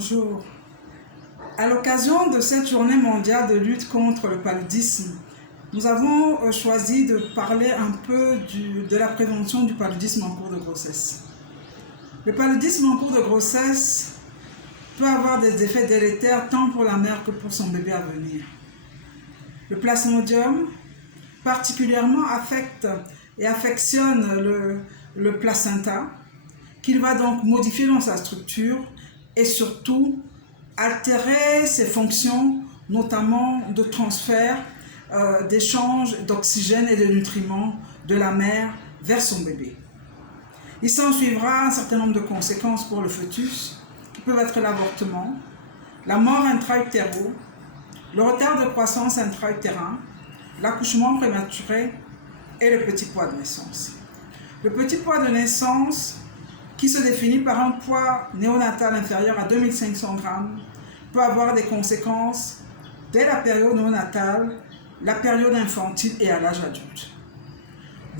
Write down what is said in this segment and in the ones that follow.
Bonjour. À l'occasion de cette journée mondiale de lutte contre le paludisme, nous avons choisi de parler un peu de la prévention du paludisme en cours de grossesse. Le paludisme en cours de grossesse peut avoir des effets délétères tant pour la mère que pour son bébé à venir. Le plasmodium particulièrement affecte et affectionne le placenta, qu'il va donc modifier dans sa structure et surtout altérer ses fonctions, notamment de transfert, d'échange d'oxygène et de nutriments de la mère vers son bébé. Il s'en suivra un certain nombre de conséquences pour le fœtus, qui peuvent être l'avortement, la mort intra-utéro, le retard de croissance intra-utérin, l'accouchement prématuré et le petit poids de naissance. Le petit poids de naissance, qui se définit par un poids néonatal inférieur à 2500 grammes, peut avoir des conséquences dès la période néonatale, la période infantile et à l'âge adulte.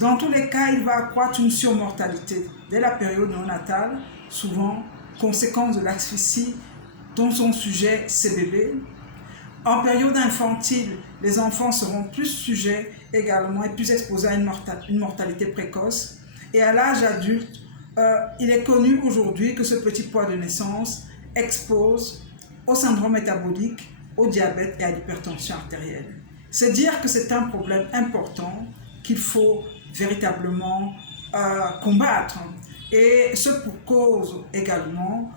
Dans tous les cas, il va accroître une surmortalité dès la période néonatale, souvent conséquence de l'asphyxie dont sont sujets ces bébés. En période infantile, les enfants seront plus sujets également et plus exposés à une mortalité précoce. Et à l'âge adulte, il est connu aujourd'hui que ce petit poids de naissance expose au syndrome métabolique, au diabète et à l'hypertension artérielle. C'est dire que c'est un problème important qu'il faut véritablement combattre. Et ce pour cause également,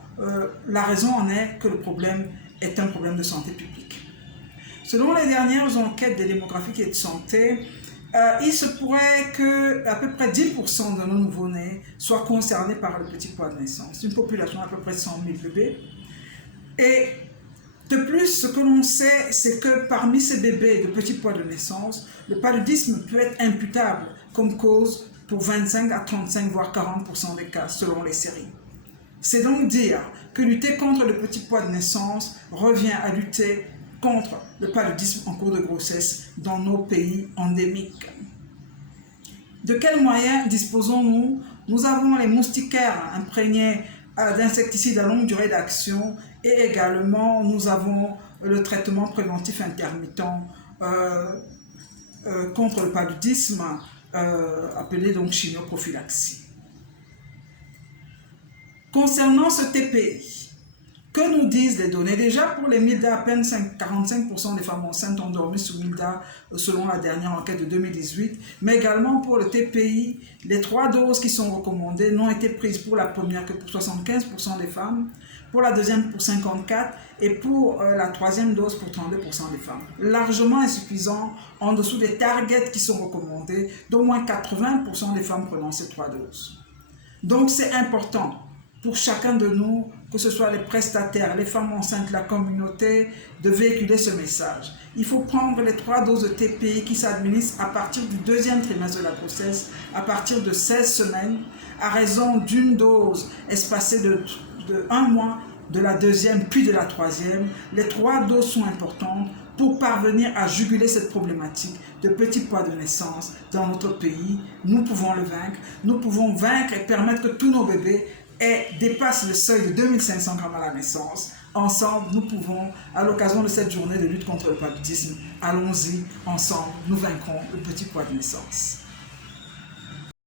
la raison en est que le problème est un problème de santé publique. Selon les dernières enquêtes de démographie et de santé, il se pourrait qu'à peu près 10% de nos nouveau-nés soient concernés par le petit poids de naissance, une population d'à peu près 100 000 bébés. Et de plus, ce que l'on sait, c'est que parmi ces bébés de petit poids de naissance, le paludisme peut être imputable comme cause pour 25 à 35 voire 40% des cas selon les séries. C'est donc dire que lutter contre le petit poids de naissance revient à lutter contre le paludisme en cours de grossesse dans nos pays endémiques. De quels moyens disposons-nous? Nous avons les moustiquaires imprégnés d'insecticides à longue durée d'action et également nous avons le traitement préventif intermittent contre le paludisme appelé donc chimioprophylaxie. Concernant ce TPI, que nous disent les données? Déjà, pour les MILDA, à peine 45% des femmes enceintes ont dormi sous MILDA selon la dernière enquête de 2018. Mais également pour le TPI, les 3 doses qui sont recommandées n'ont été prises pour la première que pour 75% des femmes, pour la deuxième pour 54% et pour la troisième dose pour 32% des femmes. Largement insuffisant en dessous des targets qui sont recommandés d'au moins 80% des femmes prenant ces 3 doses. Donc c'est important pour chacun de nous, que ce soit les prestataires, les femmes enceintes, la communauté, de véhiculer ce message. Il faut prendre les 3 doses de TPI qui s'administrent à partir du 2e trimestre de la grossesse, à partir de 16 semaines, à raison d'une dose espacée de 1 mois, de la 2e puis de la 3e. Les 3 doses sont importantes pour parvenir à juguler cette problématique de petit poids de naissance dans notre pays. Nous pouvons le vaincre. Nous pouvons vaincre et permettre que tous nos bébés dépasse le seuil de 2500 grammes à la naissance. Ensemble, nous pouvons, à l'occasion de cette journée de lutte contre le paludisme, allons-y, ensemble, nous vaincrons le petit poids de naissance.